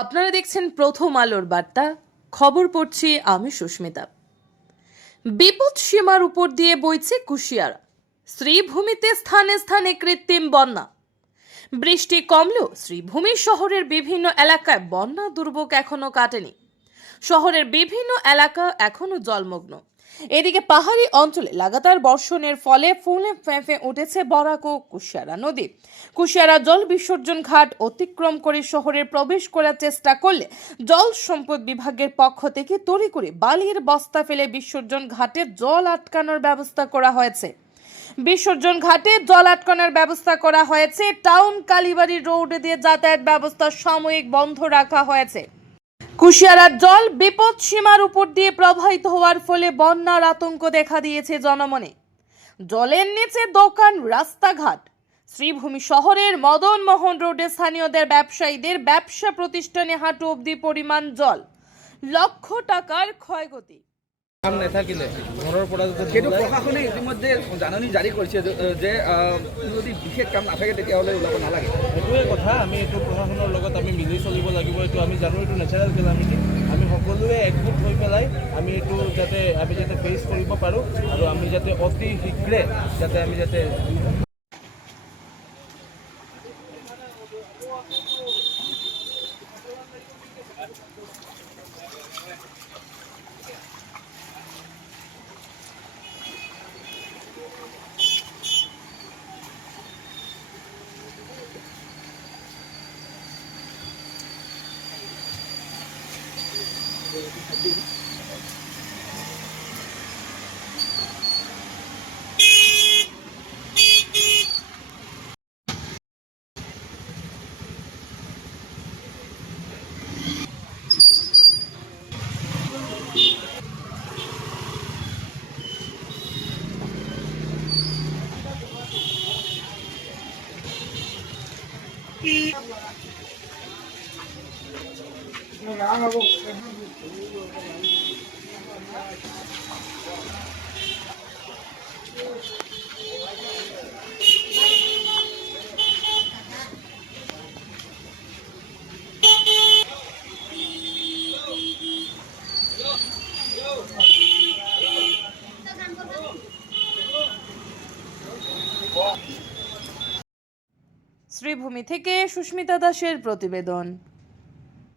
আপনারা দেখছেন প্রথম আলোর বার্তা। খবর পড়ছি আমি সুস্মিতা। বিপদ সীমার উপর দিয়ে বইছে কুশিয়ারা। শ্রীভূমিতে স্থানে স্থানে কৃত্রিম বন্যা। বৃষ্টি কমলেও শ্রীভূমি শহরের বিভিন্ন এলাকায় বন্যা দুর্ভোগ এখনও কাটেনি। শহরের বিভিন্ন এলাকা এখনও জলমগ্ন। এদিকে পাহাড়ি অঞ্চলে লাগাতার বর্ষণের ফলে ফুলে ফেঁফে উঠেছে বরাক ও কুশিয়ারা নদী। কুশিয়ারা জল বিসর্জন ঘাট অতিক্রম করে শহরে প্রবেশ করার চেষ্টা করলে জল সম্পদ বিভাগের পক্ষ থেকে তড়িঘড়ি বালির বস্তা ফেলে বিসর্জন ঘাটে জল আটকানোর ব্যবস্থা করা হয়েছে। বিসর্জন ঘাটে জল আটকানোর ব্যবস্থা করা হয়েছে। টাউন কালীবাড়ি রোড দিয়ে যাতায়াত ব্যবস্থা সাময়িক বন্ধ রাখা হয়েছে। কুশিয়ারার জল বিপদ সীমার উপর দিয়ে প্রবাহিত হওয়ার ফলে বন্যার আতঙ্ক দেখা দিয়েছে জনমনে। জলের নিচে দোকান, রাস্তাঘাট, শ্রীভূমি শহরের মদন মোহন রোডে স্থানীয়দের ব্যবসায়ীদের ব্যবসা প্রতিষ্ঠানে হাঁটু অবধি পরিমাণ জল। লক্ষ টাকার ক্ষয়ক্ষতি। কাম নাথাকিলে। ঘৰৰ পৰা সেইটো প্ৰশাসনে ইতিমধ্যে জাননী জাৰি কৰিছে যে- যদি বিশেষ কাম নাথাকে তেতিয়াহ'লে ওলাব নালাগে। সেইটোৱে কথা আমি এইটো প্ৰশাসনৰ লগত আমি মিলি চলিব লাগিব এইটো আমি জানো এইটো নেচাৰেল কেলামিটি আমি সকলোৱে একগোট হৈ পেলাই আমি এইটো যাতে আমি যাতে ফেচ কৰিব পাৰোঁ আৰু আমি যাতে অতি শীঘ্ৰে যাতে আমি যাতে Habis. শ্রীভূমি থেকে সুস্মিতা দাসের প্রতিবেদন।